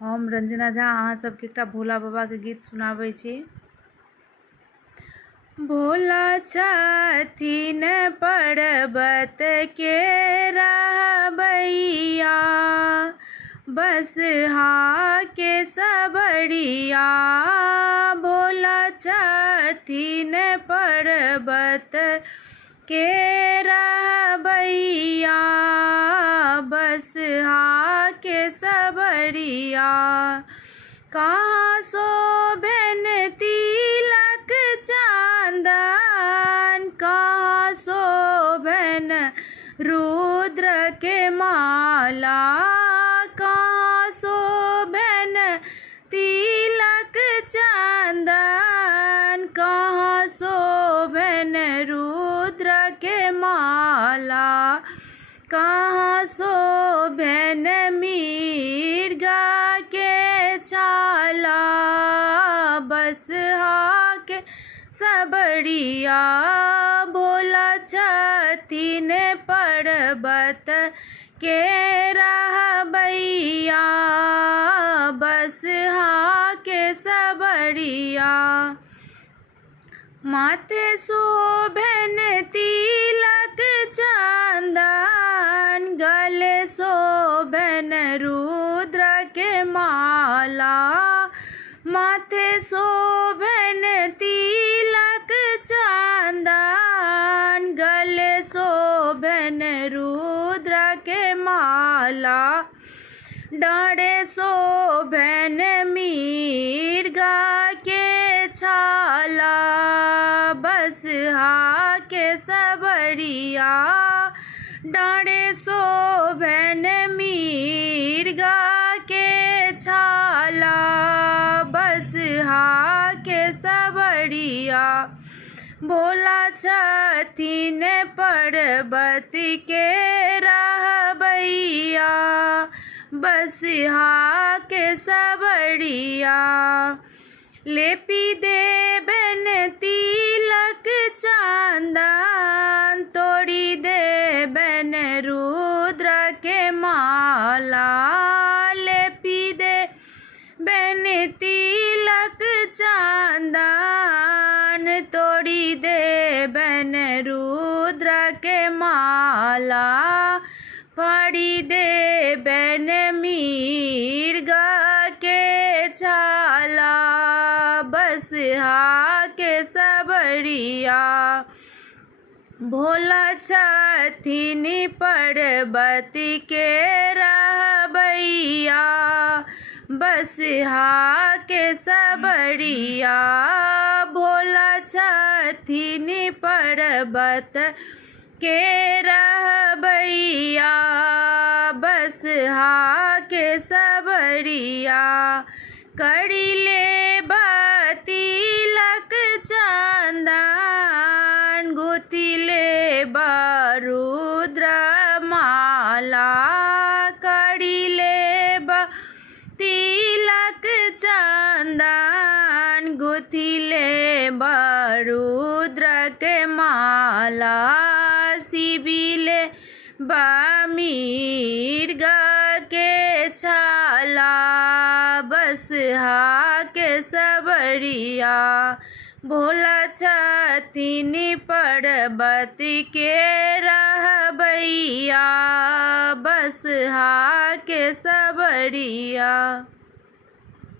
हम रंजना झा अहाँ सबके एकटा भोला बाबा के गीत सुनाबै छी। भोला छथिन पर्वत के रहबैया, बसहा के सबरिया। भोला छथिन पर्वत के रहबैया, बसहा के सबरिया। कहाँ शोभन तिलक चंदन, कहाँ शोभन रुद्र के माला। कहाँ शोभन तिलक चंदन, कहाँ शोभन रुद्र के माला। कहाँ शोभन मिर्गा के छाला, बसहा के सबरिया। भोला छथिन पर्वत के रहबैया, बसहा के सबरिया। माथे शोभन तिलक चंदन, गले शोभन रुद्र के माला। माथे शोभन तिलक चंदन, गले शोभन रुद्र के माला। डाँडे शोभन मिर्गा के छाला, बसहा के सबरिया। डाँडे शोभन मिर्गा के छाला, बसहा के सबरिया। भोला छथिन पर्वत के रहबैया, बसहा के सबरिया। लेपि देबन तिलक चंदन, तोड़ी देबन रुद्र के माला। लेपि देबन तिलक चंदन, तोड़ी देबन रुद्र के माला। फाड़ी देबन मिर्गा के छाला, बसहा के सबरिया। भोला छथिन पर्वत के रहबैया, बसहा के सबरिया। भोला छथिन पर्वत के रहबैया, बसहा के सबरिया। करी ले तिलक चंदन, गुथी ले रुद्र माला। करी ले तिलक चंदन, गुथी ले रुद्र के माला। शिबिले मिर्गा के छाला, बसहा के सबरिया। भोला छथिन पर्वत के रहबैया, बसहा के सबरिया।